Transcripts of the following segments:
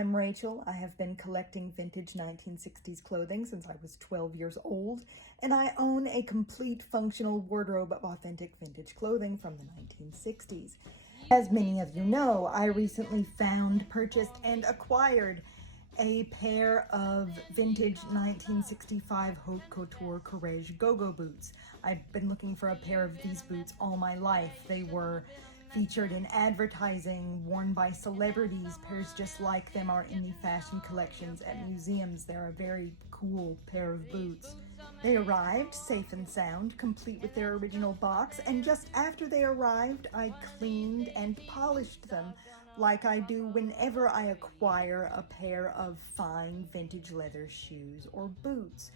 I'm Rachel. I have been collecting vintage 1960s clothing since I was 12 years old, and I own a complete functional wardrobe of authentic vintage clothing from the 1960s. As many of you know, I recently found, purchased, and acquired a pair of vintage 1965 Haute Couture Courrèges go-go boots. I've been looking for a pair of these boots all my life. They were featured in advertising, worn by celebrities. Pairs just like them are in the fashion collections at museums. They're a very cool pair of boots. They arrived safe and sound, complete with their original box, and just after they arrived, I cleaned and polished them like I do whenever I acquire a pair of fine vintage leather shoes or boots.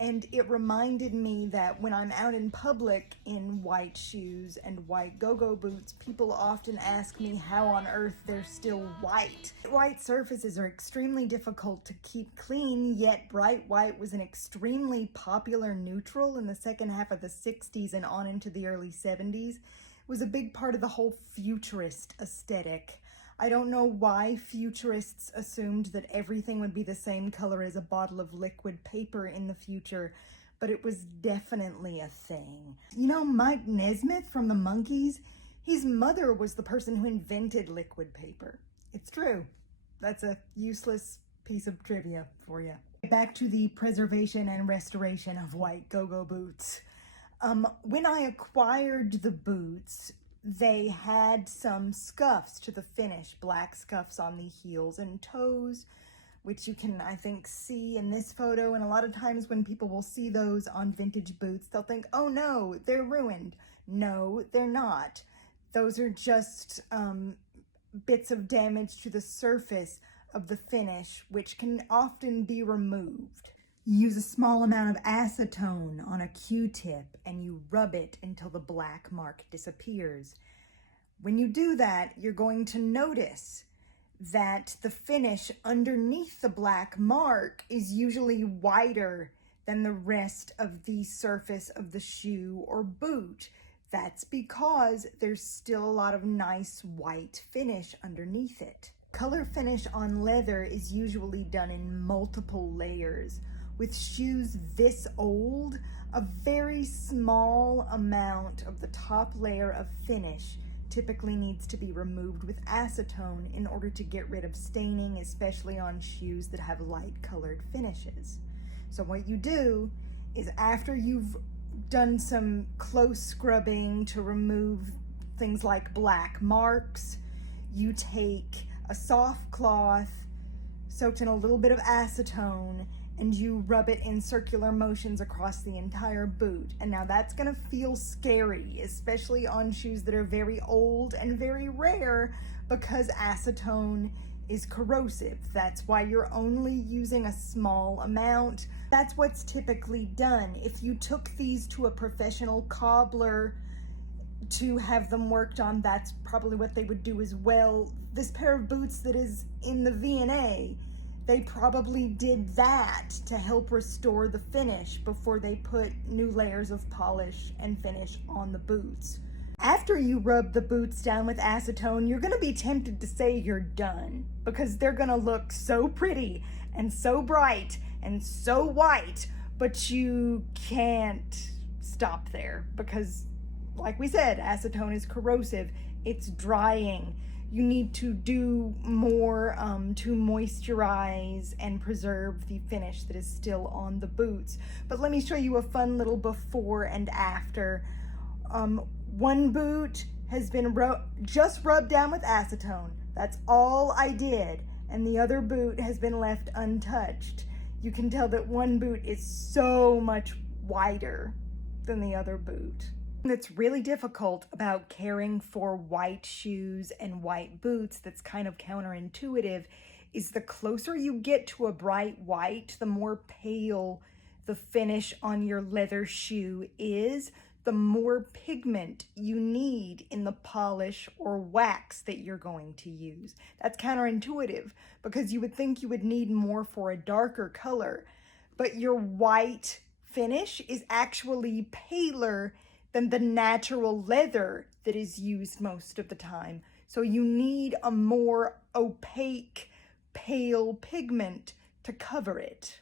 And it reminded me that when I'm out in public in white shoes and white go-go boots, people often ask me how on earth they're still white. White surfaces are extremely difficult to keep clean, yet bright white was an extremely popular neutral in the second half of the 60s and on into the early 70s. It was a big part of the whole futurist aesthetic. I don't know why futurists assumed that everything would be the same color as a bottle of liquid paper in the future, but it was definitely a thing. You know Mike Nesmith from the Monkees? His mother was the person who invented liquid paper. It's true. That's a useless piece of trivia for you. Back to the preservation and restoration of white go-go boots. When I acquired the boots, they had some scuffs to the finish, black scuffs on the heels and toes, which you can, I think, see in this photo. And a lot of times when people will see those on vintage boots, they'll think, oh no, they're ruined. No, they're not. Those are just bits of damage to the surface of the finish, which can often be removed. You use a small amount of acetone on a Q-tip and you rub it until the black mark disappears. When you do that, you're going to notice that the finish underneath the black mark is usually whiter than the rest of the surface of the shoe or boot. That's because there's still a lot of nice white finish underneath it. Color finish on leather is usually done in multiple layers. With shoes this old, a very small amount of the top layer of finish typically needs to be removed with acetone in order to get rid of staining, especially on shoes that have light colored finishes. So what you do is, after you've done some close scrubbing to remove things like black marks, you take a soft cloth soaked in a little bit of acetone and you rub it in circular motions across the entire boot. And now that's gonna feel scary, especially on shoes that are very old and very rare, because acetone is corrosive. That's why you're only using a small amount. That's what's typically done. If you took these to a professional cobbler to have them worked on, that's probably what they would do as well. This pair of boots that is in the V&A, they probably did that to help restore the finish before they put new layers of polish and finish on the boots. After you rub the boots down with acetone, you're gonna be tempted to say you're done, because they're gonna look so pretty and so bright and so white, but you can't stop there because, like we said, acetone is corrosive. It's drying. You need to do more to moisturize and preserve the finish that is still on the boots. But let me show you a fun little before and after. One boot has been just rubbed down with acetone. That's all I did. And the other boot has been left untouched. You can tell that one boot is so much whiter than the other boot. That's really difficult about caring for white shoes and white boots, that's kind of counterintuitive, is the closer you get to a bright white, the more pale the finish on your leather shoe is, the more pigment you need in the polish or wax that you're going to use. That's counterintuitive because you would think you would need more for a darker color, but your white finish is actually paler than the natural leather that is used most of the time. So you need a more opaque, pale pigment to cover it.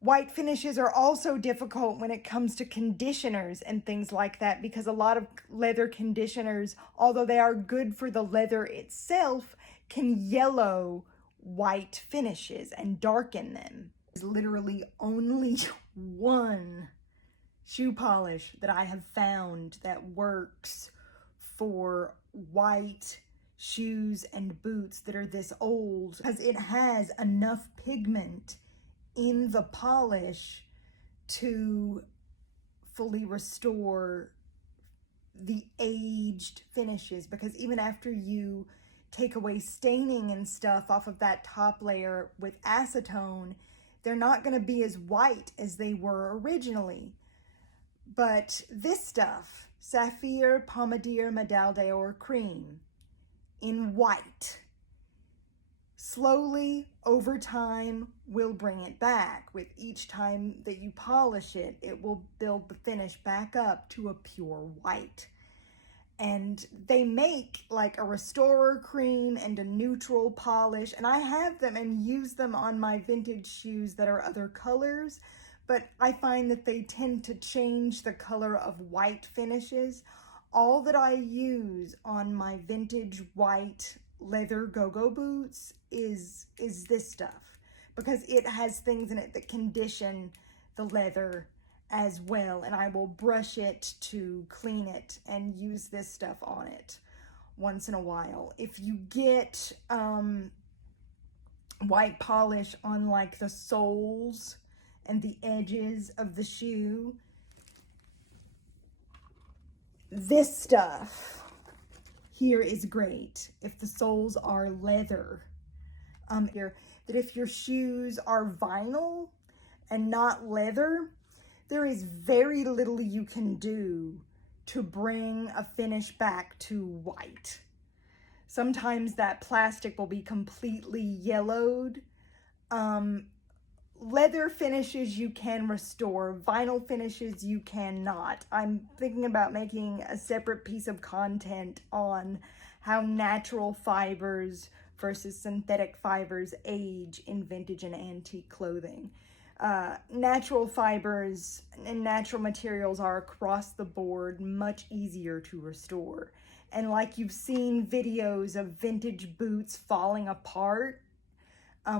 White finishes are also difficult when it comes to conditioners and things like that, because a lot of leather conditioners, although they are good for the leather itself, can yellow white finishes and darken them. There's literally only one shoe polish that I have found that works for white shoes and boots that are this old, because it has enough pigment in the polish to fully restore the aged finishes, because even after you take away staining and stuff off of that top layer with acetone, they're not going to be as white as they were originally. But this stuff, Saphir Pommadier Medal d'Or Cream in white, slowly over time will bring it back. With each time that you polish it, it will build the finish back up to a pure white. And they make like a restorer cream and a neutral polish, and I have them and use them on my vintage shoes that are other colors, but I find that they tend to change the color of white finishes. All that I use on my vintage white leather go-go boots is this stuff, because it has things in it that condition the leather as well, and I will brush it to clean it and use this stuff on it once in a while. If you get white polish on like the soles and the edges of the shoe, this stuff here is great if the soles are leather. Here, that if your shoes are vinyl and not leather, there is very little you can do to bring a finish back to white. Sometimes that plastic will be completely yellowed. Leather finishes you can restore, vinyl finishes you cannot. I'm thinking about making a separate piece of content on how natural fibers versus synthetic fibers age in vintage and antique clothing. Natural fibers and natural materials are across the board much easier to restore. And like you've seen videos of vintage boots falling apart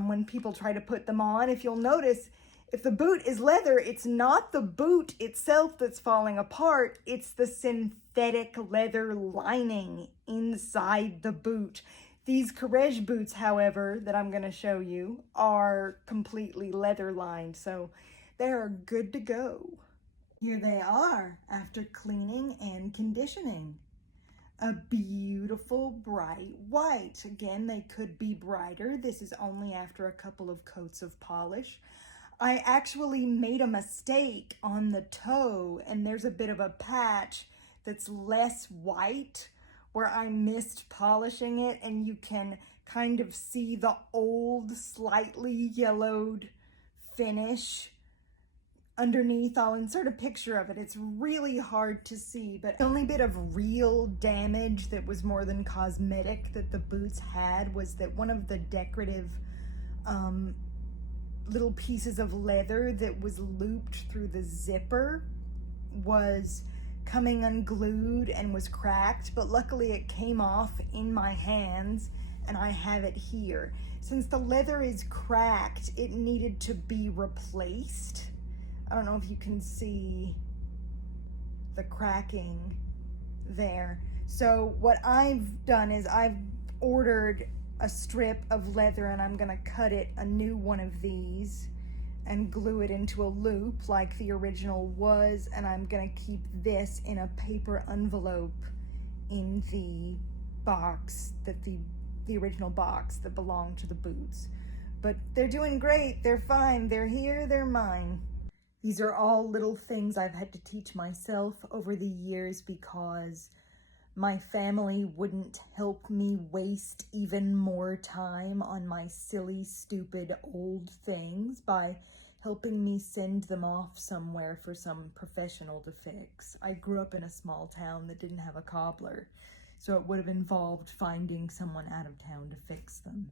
when people try to put them on, if you'll notice, if the boot is leather, it's not the boot itself that's falling apart, it's the synthetic leather lining inside the boot. These Courrèges boots, however, that I'm going to show you are completely leather lined, so they are good to go. Here they are after cleaning and conditioning. A beautiful bright white. Again, they could be brighter. This is only after a couple of coats of polish. I actually made a mistake on the toe, and there's a bit of a patch that's less white where I missed polishing it, and you can kind of see the old, slightly yellowed finish underneath. I'll insert a picture of it. It's really hard to see, but the only bit of real damage that was more than cosmetic that the boots had was that one of the decorative little pieces of leather that was looped through the zipper was coming unglued and was cracked, but luckily it came off in my hands and I have it here. Since the leather is cracked, it needed to be replaced. I don't know if you can see the cracking there. So what I've done is I've ordered a strip of leather, and I'm gonna cut it a new one of these and glue it into a loop like the original was, and I'm gonna keep this in a paper envelope in the box, that the original box that belonged to the boots. But they're doing great, they're fine, they're here, they're mine. These are all little things I've had to teach myself over the years because my family wouldn't help me waste even more time on my silly, stupid old things by helping me send them off somewhere for some professional to fix. I grew up in a small town that didn't have a cobbler, so it would have involved finding someone out of town to fix them.